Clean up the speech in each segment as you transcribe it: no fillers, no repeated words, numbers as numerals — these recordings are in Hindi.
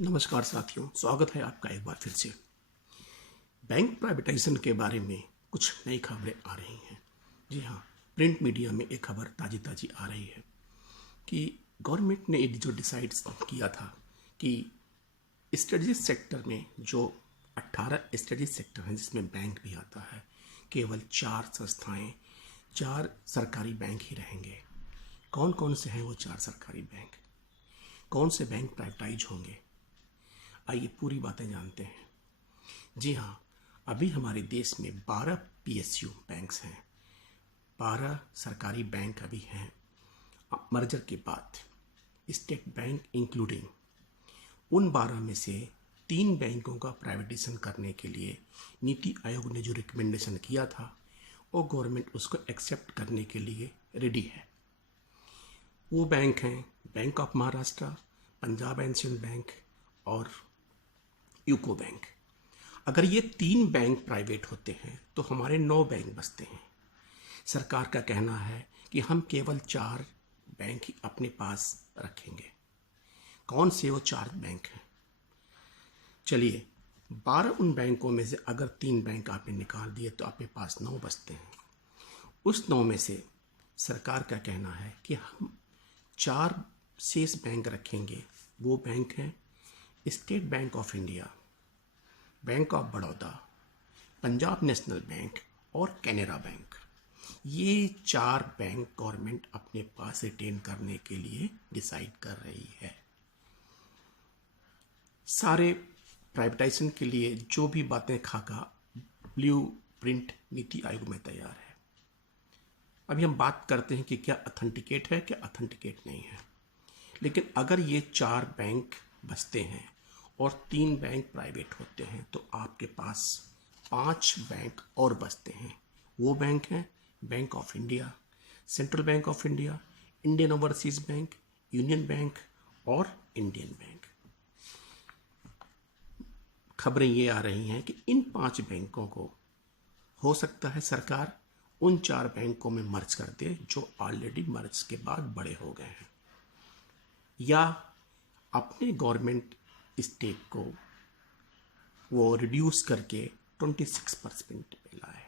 नमस्कार साथियों, स्वागत है आपका एक बार फिर से। बैंक प्राइवेटाइजेशन के बारे में कुछ नई खबरें आ रही हैं। जी हाँ, प्रिंट मीडिया में एक खबर ताज़ी ताज़ी आ रही है कि गवर्नमेंट ने एक जो डिसाइड किया था कि स्ट्रेटेजिक सेक्टर में जो 18 स्ट्रेटेजिक सेक्टर हैं जिसमें बैंक भी आता है, केवल 4 संस्थाएं, 4 सरकारी बैंक ही रहेंगे। कौन कौन से हैं वो 4 सरकारी बैंक? कौन से बैंक प्राइवेटाइज होंगे? आइए पूरी बातें जानते हैं। जी हाँ, अभी हमारे देश में 12 पीएसयू बैंक्स हैं, 12 सरकारी बैंक अभी हैं। मर्जर के बाद स्टेट बैंक इंक्लूडिंग, उन 12 में से 3 बैंकों का प्राइवेटाइजेशन करने के लिए नीति आयोग ने जो रिकमेंडेशन किया था वो गवर्नमेंट उसको एक्सेप्ट करने के लिए रेडी है। वो बैंक हैं bank of Maharashtra, Punjab and Sindh bank और यूको बैंक। अगर ये 3 बैंक प्राइवेट होते हैं तो हमारे 9 बैंक बचते हैं। सरकार का कहना है कि हम केवल 4 बैंक ही अपने पास रखेंगे। कौन से वो 4 बैंक हैं? चलिए, 12 उन बैंकों में से अगर 3 बैंक आपने निकाल दिए तो आपके पास 9 बचते हैं। उस 9 में से सरकार का कहना है कि हम 4 शेष बैंक रखेंगे। वो बैंक हैं state bank of India, bank of Baroda, Punjab national bank और कैनरा बैंक। ये 4 बैंक गवर्नमेंट अपने पास रिटेन करने के लिए डिसाइड कर रही है। सारे प्राइवेटाइजेशन के लिए जो भी बातें खाका ब्लू प्रिंट नीति आयोग में तैयार है। अभी हम बात करते हैं कि क्या अथेंटिकेट है, क्या अथेंटिकेट नहीं है। लेकिन अगर ये 4 बैंक बचते हैं और 3 बैंक प्राइवेट होते हैं तो आपके पास 5 बैंक और बचते हैं। वो बैंक हैं bank of India, central bank of India, Indian overseas bank, union bank और इंडियन बैंक। खबरें ये आ रही हैं कि इन 5 बैंकों को हो सकता है सरकार उन 4 बैंकों में मर्ज कर दे जो ऑलरेडी मर्ज के बाद बड़े हो गए हैं, या अपने गवर्नमेंट स्टेक को वो रिड्यूस करके 26% पे लाए।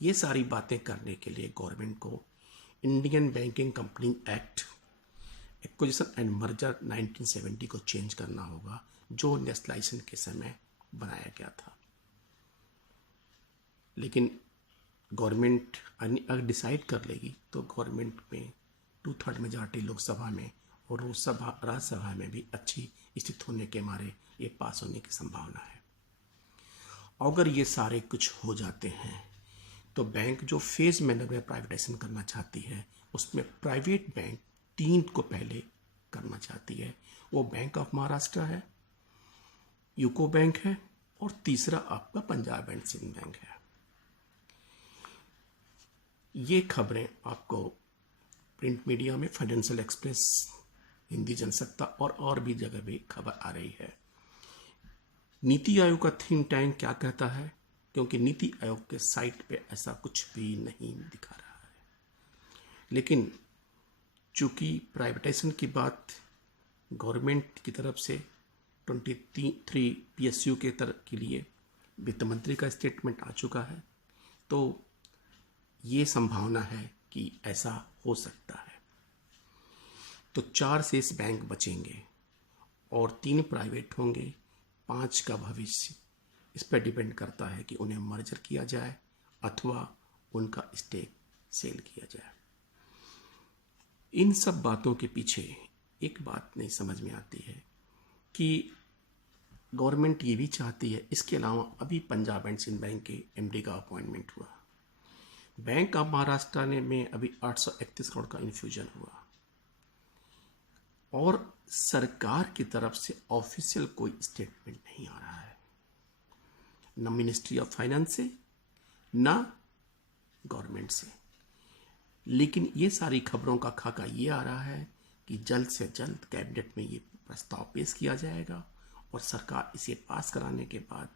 ये सारी बातें करने के लिए गवर्नमेंट को Indian banking company act, acquisition and merger 1970 को चेंज करना होगा, जो नेशनलाइजेशन के समय बनाया गया था। लेकिन गवर्नमेंट अगर डिसाइड कर लेगी तो गवर्नमेंट में 2/3 मेजॉरिटी लोकसभा में और राज्यसभा में भी अच्छी स्थिति होने के मारे ये पास होने की संभावना है। अगर ये सारे कुछ हो जाते हैं तो बैंक जो फेज मैनर में प्राइवेटाइजेशन करना चाहती है उसमें प्राइवेट बैंक 3 को पहले करना चाहती है। वो बैंक ऑफ महाराष्ट्र है, यूको बैंक है और तीसरा आपका पंजाब एंड सिंध बैंक है। ये खबरें आपको प्रिंट मीडिया में फाइनेंशियल एक्सप्रेस, हिंदी जनसत्ता और भी जगह भी खबर आ रही है। नीति आयोग का थिंक टैंक क्या कहता है, क्योंकि नीति आयोग के साइट पे ऐसा कुछ भी नहीं दिखा रहा है। लेकिन चूंकि प्राइवेटाइजेशन की बात गवर्नमेंट की तरफ से 23 पीएसयू के लिए वित्त मंत्री का स्टेटमेंट आ चुका है, तो ये संभावना है कि ऐसा हो सकता है। तो 4 शेष बैंक बचेंगे और 3 प्राइवेट होंगे, 5 का भविष्य इस पर डिपेंड करता है कि उन्हें मर्जर किया जाए अथवा उनका स्टेक सेल किया जाए। इन सब बातों के पीछे एक बात नहीं समझ में आती है कि गवर्नमेंट ये भी चाहती है। इसके अलावा अभी पंजाब एंड सिंध बैंक के एमडी का अपॉइंटमेंट हुआ, बैंक ऑफ महाराष्ट्र ने में अभी 831 करोड़ का इन्फ्यूजन हुआ और सरकार की तरफ से ऑफिशियल कोई स्टेटमेंट नहीं आ रहा है, न मिनिस्ट्री ऑफ फाइनेंस से न गवर्नमेंट से। लेकिन ये सारी खबरों का खाका ये आ रहा है कि जल्द से जल्द कैबिनेट में ये प्रस्ताव पेश किया जाएगा और सरकार इसे पास कराने के बाद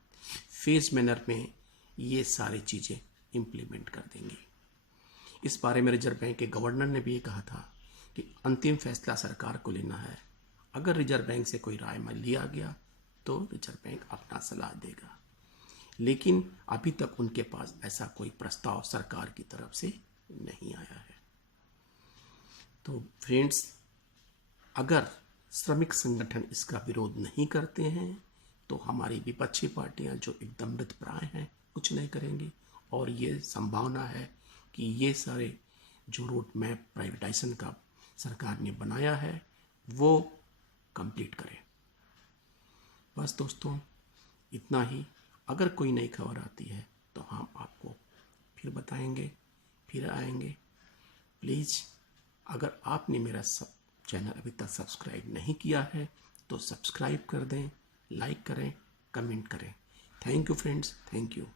फेज मैनर में ये सारी चीज़ें इम्प्लीमेंट कर देंगी। इस बारे में रिजर्व बैंक के गवर्नर ने भी ये कहा था कि अंतिम फैसला सरकार को लेना है अगर रिजर्व बैंक से कोई राय में लिया गया तो रिजर्व बैंक अपना सलाह देगा, लेकिन अभी तक उनके पास ऐसा कोई प्रस्ताव सरकार की तरफ से नहीं आया है। तो फ्रेंड्स, अगर श्रमिक संगठन इसका विरोध नहीं करते हैं तो हमारी विपक्षी पार्टियां जो एकदम मृतप्राय हैं कुछ नहीं करेंगी, और ये संभावना है कि ये सारे जो रोड मैप प्राइवेटाइजेशन का सरकार ने बनाया है वो कंप्लीट करें। बस दोस्तों, इतना ही। अगर कोई नई खबर आती है तो हम आपको फिर बताएंगे, फिर आएंगे। प्लीज़, अगर आपने मेरा चैनल अभी तक सब्सक्राइब नहीं किया है तो सब्सक्राइब कर दें, लाइक करें, कमेंट करें। Thank you friends, thank you.